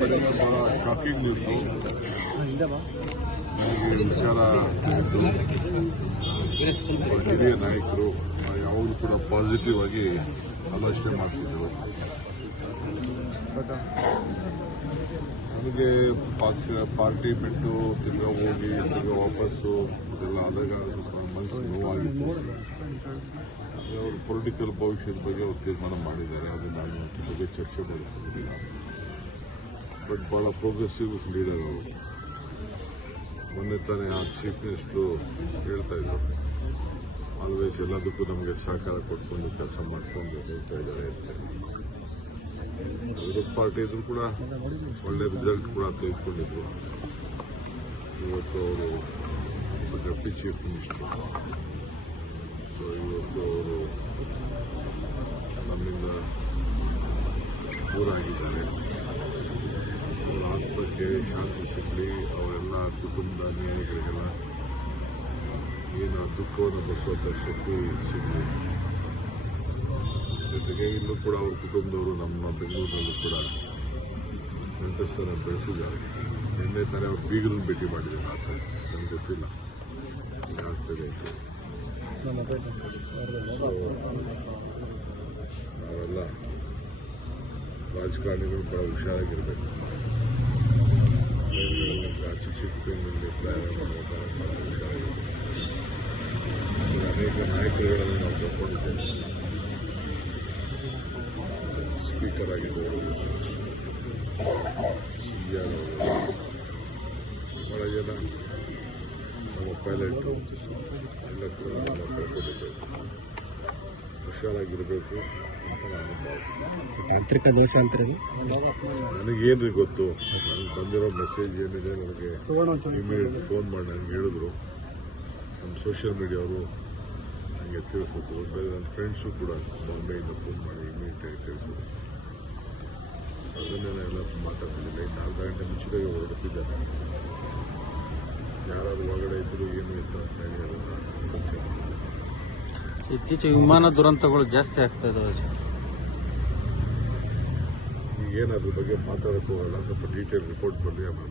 ಬೆಳಗ್ಗೆ ಬಹಳ shocking news. ನನಗೆ ವಿಚಾರ ಆಯಿತು. ಹಿರಿಯ ನಾಯಕರು ಯಾವಾಗಲೂ ಕೂಡ ಪಾಸಿಟಿವ್ ಆಗಿ ಆಲೋಚನೆ ಮಾಡ್ತಿದ್ದರು. ನನಗೆ ಪಾರ್ಟಿ ಬಿಟ್ಟು ತಿರ್ಗಾ ಹೋಗಿ ತಿರ್ಗಾ ವಾಪಸ್ಸು ಇದೆಲ್ಲ ಆದಾಗ ಸ್ವಲ್ಪ ಮನಸ್ಸು ನೋವಾಗಿತ್ತು. ಅವ್ರ ಪೊಲಿಟಿಕಲ್ ಭವಿಷ್ಯದ ಬಗ್ಗೆ ಅವ್ರು ತೀರ್ಮಾನ ಮಾಡಿದ್ದಾರೆ. ಅದು ನಾನು ಬಗ್ಗೆ ಚರ್ಚೆ ಮಾಡಿಕೊಂಡಿಲ್ಲ. ಬಟ್ ಭಾಳ ಪ್ರೋಗ್ರೆಸಿವ್ ಲೀಡರ್ ಅವರು. ಮೊನ್ನೆ ತಾನೇ ಆ ಚೀಫ್ ಮಿನಿಸ್ಟ್ರು ಹೇಳ್ತಾ ಇದ್ರು, ಆಲ್ವೇಸ್ ಎಲ್ಲದಕ್ಕೂ ನಮಗೆ ಸಹಕಾರ ಕೊಟ್ಕೊಂಡು ಕೆಲಸ ಮಾಡಿಕೊಂಡು ಹೋಗ್ತಾ ಇದ್ದಾರೆ ಅಂತ. ವಿರೋಧ ಪಾರ್ಟಿ ಇದ್ರು ಕೂಡ ಒಳ್ಳೆ ರಿಸಲ್ಟ್ ಕೂಡ ತೆಗೆದುಕೊಂಡಿದ್ರು. ಇವತ್ತು ಅವರು ಡೆಪ್ಟಿ ಚೀಫ್ ಮಿನಿಸ್ಟರ್. ಸೊ ಇವತ್ತು ಅವರು ನಮ್ಮಿಂದ ದೂರ ಆಗಿದ್ದಾರೆ. ಅವರ ಆತ್ಮಕ್ಕೆ ಶಾಂತಿ ಸಿಗಲಿ, ಅವರೆಲ್ಲ ಕುಟುಂಬದ ಅನ್ಯಾಯಿಗಳಿಗೆಲ್ಲ ಏನು ದುಃಖವನ್ನು ಬರೆಸುವಂಥ ಶಕ್ತಿ ಸಿಗಲಿ. ಜೊತೆಗೆ ಇಲ್ಲೂ ಕೂಡ ಅವ್ರ ಕುಟುಂಬದವರು ನಮ್ಮ ಬೆಂಗಳೂರಿನಲ್ಲೂ ಕೂಡ ನೆಂಟಸ್ಥರನ್ನು ಬೆಳೆಸಿದ್ದಾರೆ. ನಿನ್ನೆ ತಾನೇ ಅವ್ರ ಬೀಗರನ್ನು ಭೇಟಿ ಮಾಡಿದ್ದಾರೆ. ಆತ ನನಗೆ ಗೊತ್ತಿಲ್ಲ ಆಗ್ತದೆ ಅಂತ. ನಾವೆಲ್ಲ ರಾಜಕಾರಣಿಗಳು ಬಹಳ ಹುಷಾರಾಗಿರ್ಬೇಕು. ಚಿಕ್ಕ ಚಿಕ್ಕ ಬೆಂಗಳೂರಲ್ಲಿ ಪ್ರಯಾಣ ಮಾಡುವಾಗ ಬಹಳ ಹುಷಾರಾಗಿರ್ಬೇಕು. ಅನೇಕ ನಾಯಕರುಗಳನ್ನು ನಾವು ತಗೊಂಡಿದ್ದೇವೆ. ಸ್ಪೀಕರ್ ಆಗಿದ್ದವರು, ಸಿಎಂ ಅವರು, ಬಹಳ ಜನ ನಮ್ಮ ಪೈಲಟ್ ಎಲ್ಲ ಕೂಡ ನಮ್ಮ ಕಳ್ಕೊಂಡಿದ್ದೇವೆ. ಹುಷಾರಾಗಿರಬೇಕು ಅಂತ ನಾನು ಭಾವಿಸ್ತೀನಿ. ತಾಂತ್ರಿಕ ದೋಷ ಅಂತಾರೆ. ನನಗೇನು ಗೊತ್ತು, ನನಗೆ ಬಂದಿರೋ ಮೆಸೇಜ್ ಏನಿದೆ ನನಗೆ ಇಮಿಡಿಯೇಟ್ ಫೋನ್ ಮಾಡಿ ನನಗೆ ಹೇಳಿದ್ರು. ನಮ್ಮ ಸೋಷಿಯಲ್ ಮೀಡಿಯಾವರು ನನಗೆ ತಿಳಿಸಿದ್ರು. ನನ್ನ ಫ್ರೆಂಡ್ಸು ಕೂಡ ಬಾಂಬೆಯಿಂದ ಫೋನ್ ಮಾಡಿ ಇಮಿಡಿಯೇಟಾಗಿ ತಿಳಿಸಿದ್ರು. ಅದನ್ನೇ ಎಲ್ಲ ಮಾತಾಡ್ತಿದ್ದಿಲ್ಲ. ಇನ್ನು ಅರ್ಧ ಗಂಟೆ ಮುಂಚಿತಾಗೆ ಹೊರಡುತ್ತಿದ್ದಾರೆ. ಯಾರಾದ್ರೂ ಒಳಗಡೆ ಇದ್ರು ಏನು ಇತ್ತು ಅಂತ ಹೇಳಿ ಅದನ್ನು ಚರ್ಚೆ ಮಾಡ್ತಾರೆ. ಇತ್ತೀಚೆಗೆ ವಿಮಾನ ದುರಂತಗಳು ಜಾಸ್ತಿ ಆಗ್ತಾ ಇದಾವೆ. ಈಗೇನು ಅದ್ರ ಬಗ್ಗೆ ಮಾತಾಡೋಕ್ಕೆ ಹೋಗಲ್ಲ. ಸ್ವಲ್ಪ ಡೀಟೇಲ್ ರಿಪೋರ್ಟ್ ಬರಲಿ, ಆಮೇಲೆ